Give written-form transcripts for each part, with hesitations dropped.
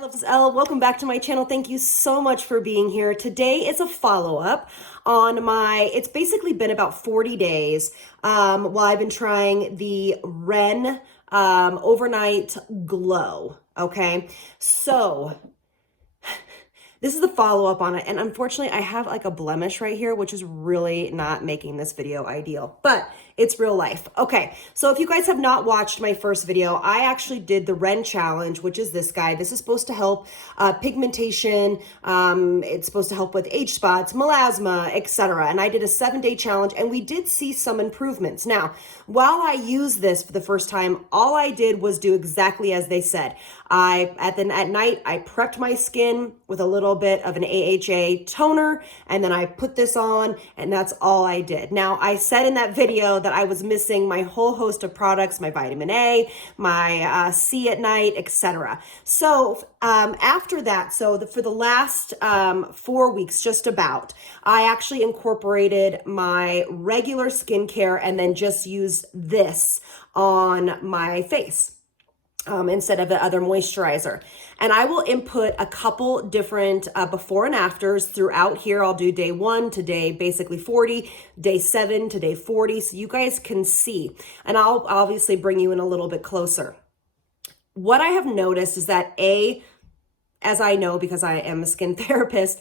Love, this is Elle. Welcome back to my channel. Thank you so much for being here. Today is a follow-up on it's basically been about 40 days while I've been trying the Ren Overnight Glow. Okay, so this is the follow-up on it, and unfortunately I have like a blemish right here, which is really not making this video ideal, but it's real life. Okay, so if you guys have not watched my first video, I actually did the Ren challenge, which is this guy. This is supposed to help pigmentation. It's supposed to help with age spots, melasma, etc. And I did a 7-day challenge, and we did see some improvements. Now, while I used this for the first time, all I did was do exactly as they said. At night, I prepped my skin with a little bit of an AHA toner, and then I put this on, and that's all I did. Now, I said in that video that I was missing my whole host of products, my vitamin A, my C at night, etc. So after that, for the last 4 weeks, just about, I actually incorporated my regular skincare and then just used this on my face instead of the other moisturizer. And I will input a couple different before and afters throughout here. I'll do day 1 to day basically 40, day 7 to day 40, so you guys can see. And I'll obviously bring you in a little bit closer. What I have noticed is that as I know because I am a skin therapist,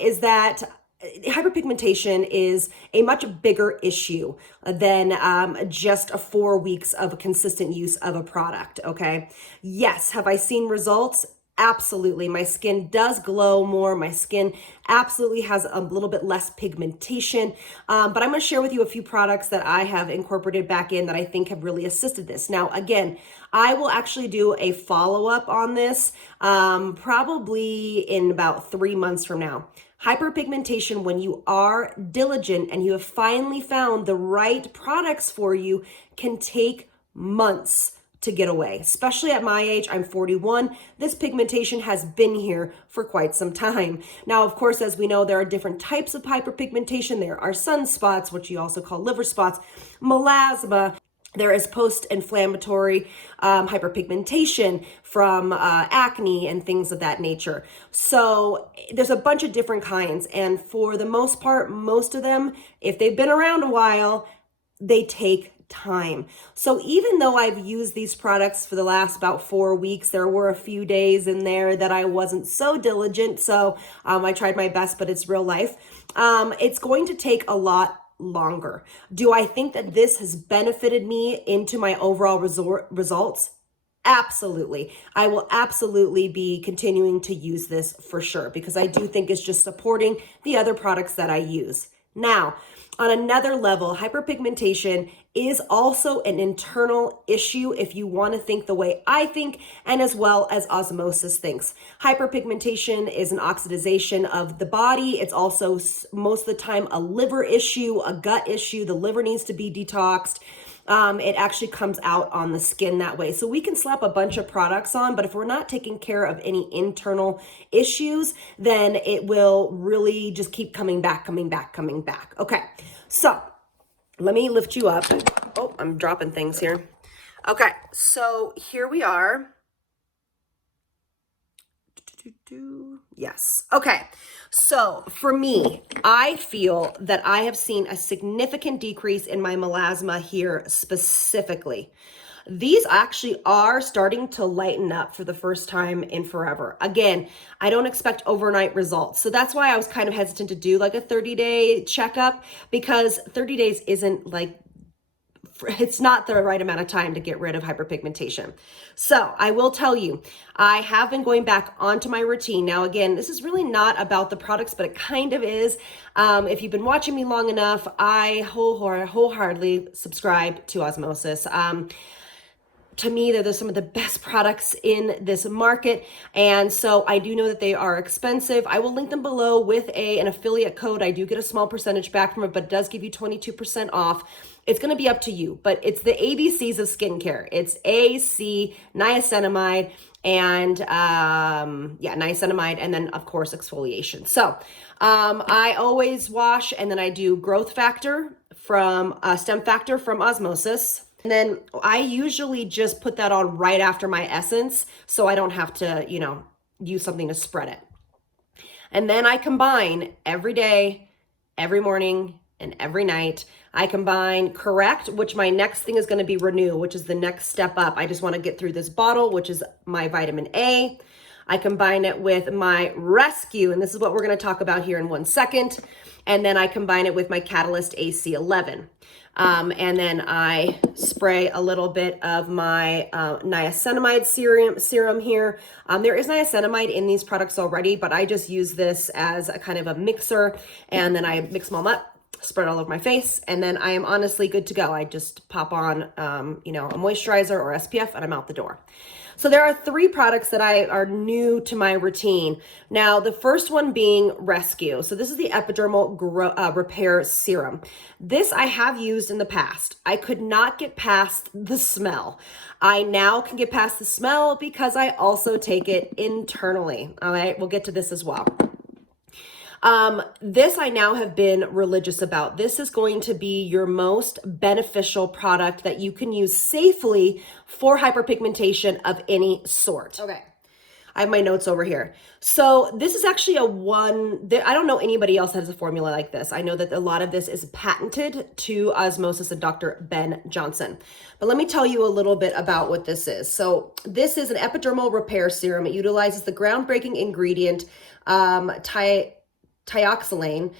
is that hyperpigmentation is a much bigger issue than just 4 weeks of consistent use of a product, okay? Yes, have I seen results? Absolutely. My skin does glow more. My skin absolutely has a little bit less pigmentation. But I'm going to share with you a few products that I have incorporated back in that I think have really assisted this. Now, again, I will actually do a follow-up on this probably in about 3 months from now. Hyperpigmentation, when you are diligent and you have finally found the right products for you, can take months to get away. Especially at my age, I'm 41. This pigmentation has been here for quite some time. Now, of course, as we know, there are different types of hyperpigmentation. There are sunspots, which you also call liver spots, melasma. There is post-inflammatory hyperpigmentation from acne and things of that nature. So there's a bunch of different kinds. And for the most part, most of them, if they've been around a while, they take time. So even though I've used these products for the last about 4 weeks, there were a few days in there that I wasn't so diligent. So I tried my best, but it's real life. It's going to take a lot longer. Do I think that this has benefited me into my overall results? Absolutely. I will absolutely be continuing to use this for sure because I do think it's just supporting the other products that I use. Now, on another level, hyperpigmentation is also an internal issue if you want to think the way I think and as well as osmosis thinks. Hyperpigmentation is an oxidization of the body. It's also most of the time a liver issue, a gut issue. The liver needs to be detoxed. It actually comes out on the skin that way. So we can slap a bunch of products on, but if we're not taking care of any internal issues, then it will really just keep coming back. Okay, so let me lift you up. Oh, I'm dropping things here. Okay, so here we are. Yes. Okay. So for me, I feel that I have seen a significant decrease in my melasma here specifically. These actually are starting to lighten up for the first time in forever. Again, I don't expect overnight results. So that's why I was kind of hesitant to do like a 30-day checkup because 30 days isn't like it's not the right amount of time to get rid of hyperpigmentation. So I will tell you, I have been going back onto my routine. Now, again, this is really not about the products, but it kind of is. If you've been watching me long enough, I wholeheartedly subscribe to osmosis. To me, they're some of the best products in this market. And so I do know that they are expensive. I will link them below with an affiliate code. I do get a small percentage back from it, but it does give you 22% off. It's going to be up to you, but it's the ABCs of skincare. It's A, C, niacinamide, and niacinamide, and then of course exfoliation. So I always wash, and then I do growth factor from stem factor from osmosis. And then I usually just put that on right after my essence, so I don't have to, use something to spread it. And then I combine every day, every morning, and every night. I combine Correct, which my next thing is going to be Renew, which is the next step up. I just want to get through this bottle, which is my vitamin A. I combine it with my Rescue, and this is what we're going to talk about here in 1 second. And then I combine it with my Catalyst AC11. And then I spray a little bit of my niacinamide serum here. There is niacinamide in these products already, but I just use this as a kind of a mixer, and then I mix them all up, spread all over my face, and then I am honestly good to go. I just pop on, you know, a moisturizer or SPF, and I'm out the door. So there are 3 products that are new to my routine. Now, the first one being Rescue. So this is the Epidermal Repair Serum. This I have used in the past. I could not get past the smell. I now can get past the smell because I also take it internally. All right, we'll get to this as well. This I now have been religious about. This is going to be your most beneficial product that you can use safely for hyperpigmentation of any sort. Okay. I have my notes over here. So this is actually I don't know anybody else that has a formula like this. I know that a lot of this is patented to osmosis and Dr. Ben Johnson. But let me tell you a little bit about what this is. So this is an epidermal repair serum. It utilizes the groundbreaking ingredient, Tioxylane,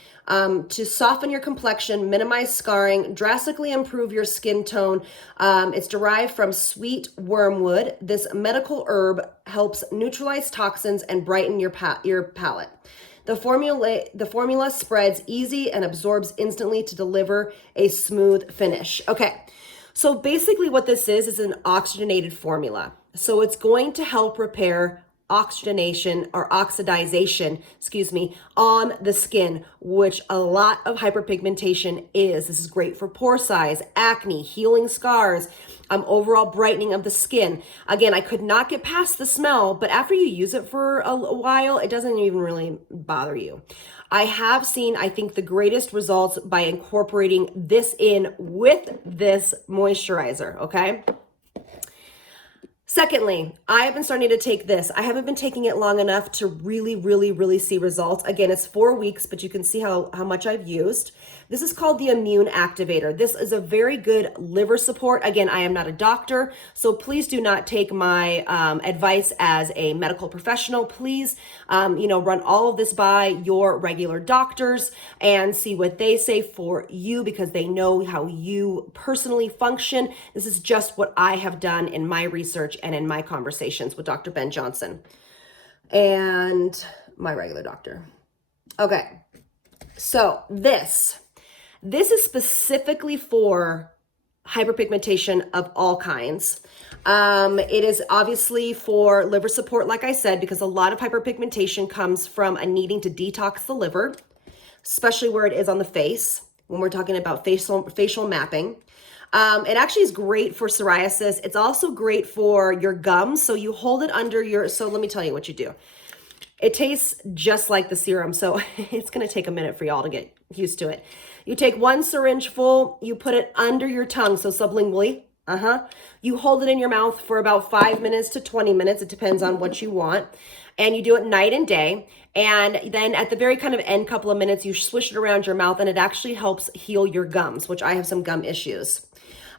to soften your complexion, minimize scarring, drastically improve your skin tone. It's derived from sweet wormwood. This medical herb helps neutralize toxins and brighten your palate. The formula spreads easy and absorbs instantly to deliver a smooth finish. Okay, so basically what this is an oxygenated formula. So it's going to help repair oxidation, on the skin, which a lot of hyperpigmentation is. This is great for pore size, acne, healing scars, overall brightening of the skin. Again, I could not get past the smell, but after you use it for a while, it doesn't even really bother you. I have seen, I think, the greatest results by incorporating this in with this moisturizer, okay? Secondly, I have been starting to take this. I haven't been taking it long enough to really see results. Again, it's 4 weeks, but you can see how much I've used. This is called the Immune Activator. This is a very good liver support. Again, I am not a doctor, so please do not take my advice as a medical professional. Please, run all of this by your regular doctors and see what they say for you, because they know how you personally function. This is just what I have done in my research and in my conversations with Dr. Ben Johnson and my regular doctor. Okay, so this is specifically for hyperpigmentation of all kinds. It is obviously for liver support, like I said, because a lot of hyperpigmentation comes from a needing to detox the liver, especially where it is on the face, when we're talking about facial mapping. It actually is great for psoriasis. It's also great for your gums. So you hold it under so let me tell you what you do. It tastes just like the serum, so it's going to take a minute for y'all to get used to it. You take 1 syringe full, you put it under your tongue, so sublingually. You hold it in your mouth for about 5 minutes to 20 minutes. It depends on what you want. And you do it night and day. And then at the very kind of end couple of minutes, you swish it around your mouth, and it actually helps heal your gums, which I have some gum issues.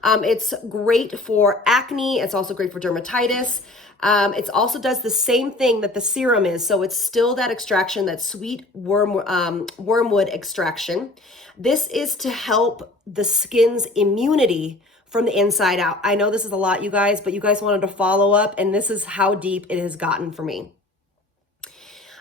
It's great for acne. It's also great for dermatitis. It also does the same thing that the serum is. So it's still that extraction, that sweet wormwood extraction. This is to help the skin's immunity from the inside out. I know this is a lot, you guys, but you guys wanted to follow up, and this is how deep it has gotten for me.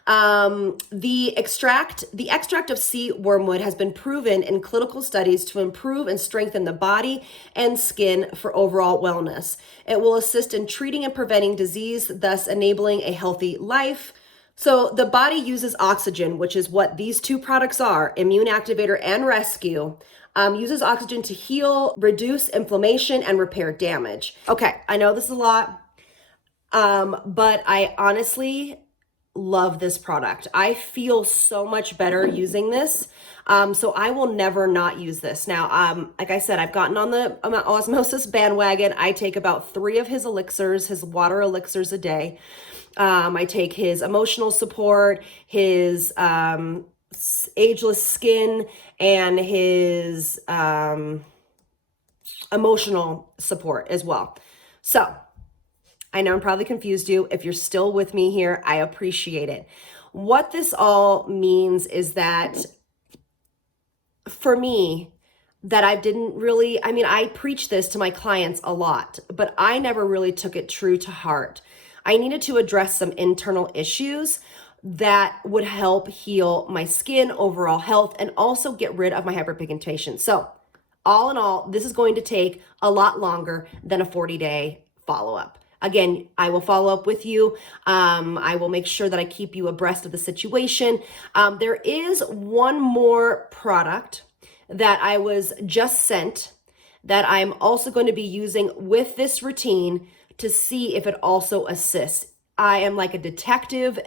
The extract of sea wormwood has been proven in clinical studies to improve and strengthen the body and skin for overall wellness. It will assist in treating and preventing disease, thus enabling a healthy life. So the body uses oxygen, which is what these 2 products are, Immune Activator and Rescue, uses oxygen to heal, reduce inflammation, and repair damage. Okay, I know this is a lot, but I honestly love this product. I feel so much better using this. So I will never not use this. Now, like I said, I've gotten on the osmosis bandwagon. I take about 3 of his elixirs, his water elixirs a day. I take his emotional support, his ageless skin, and his emotional support as well. So I know I'm probably confused you. If you're still with me here, I appreciate it. What this all means is that for me, that I didn't really, I mean, I preach this to my clients a lot, but I never really took it true to heart. I needed to address some internal issues that would help heal my skin, overall health, and also get rid of my hyperpigmentation. So all in all, this is going to take a lot longer than a 40-day follow-up. Again, I will follow up with you. I will make sure that I keep you abreast of the situation. There is one more product that I was just sent that I'm also going to be using with this routine to see if it also assists. I am like a detective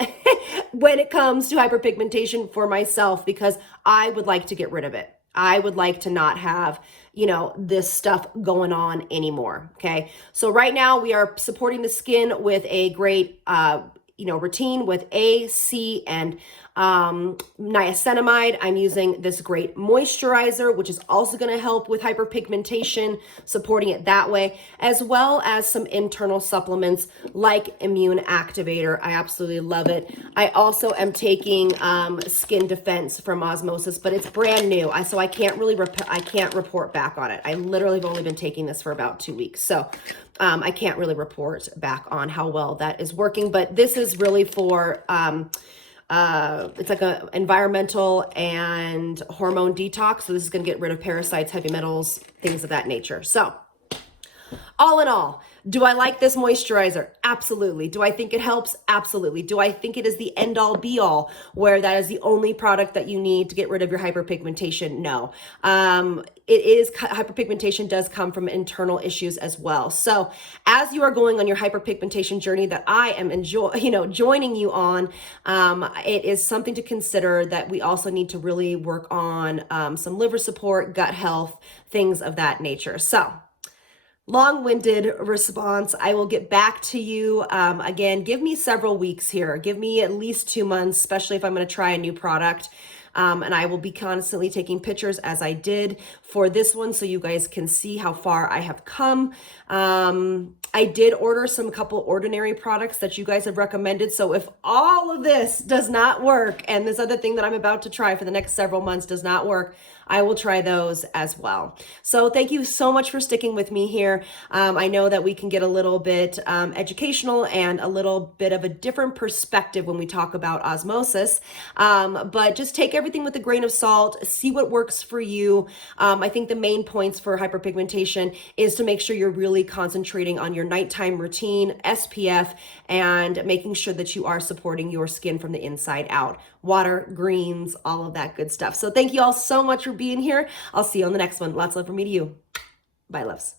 when it comes to hyperpigmentation for myself because I would like to get rid of it. I would like to not have, this stuff going on anymore. Okay. So right now we are supporting the skin with a great, routine with A, C, and niacinamide. I'm using this great moisturizer, which is also going to help with hyperpigmentation, supporting it that way, as well as some internal supplements like Immune Activator. I absolutely love it. I also am taking Skin Defense from Osmosis, but it's brand new, so I can't really I can't report back on it. I literally have only been taking this for about 2 weeks, so I can't really report back on how well that is working. But this is really for it's like a environmental and hormone detox. So this is going to get rid of parasites, heavy metals, things of that nature. So all in all, do I like this moisturizer? Absolutely. Do I think it helps? Absolutely. Do I think it is the end all be all where that is the only product that you need to get rid of your hyperpigmentation? No. Hyperpigmentation does come from internal issues as well. So as you are going on your hyperpigmentation journey that I am joining you on, it is something to consider that we also need to really work on some liver support, gut health, things of that nature. So long-winded response. I will get back to you. Again, give me several weeks here. Give me at least 2 months, especially if I'm going to try a new product. And I will be constantly taking pictures as I did for this one so you guys can see how far I have come. I did order some couple ordinary products that you guys have recommended. So if all of this does not work and this other thing that I'm about to try for the next several months does not work, I will try those as well. So thank you so much for sticking with me here. I know that we can get a little bit educational and a little bit of a different perspective when we talk about osmosis, but just take everything with a grain of salt, see what works for you. I think the main points for hyperpigmentation is to make sure you're really concentrating on your nighttime routine, SPF, and making sure that you are supporting your skin from the inside out. Water, greens, all of that good stuff. So thank you all so much for being here. I'll see you on the next one. Lots of love from me to you. Bye, loves.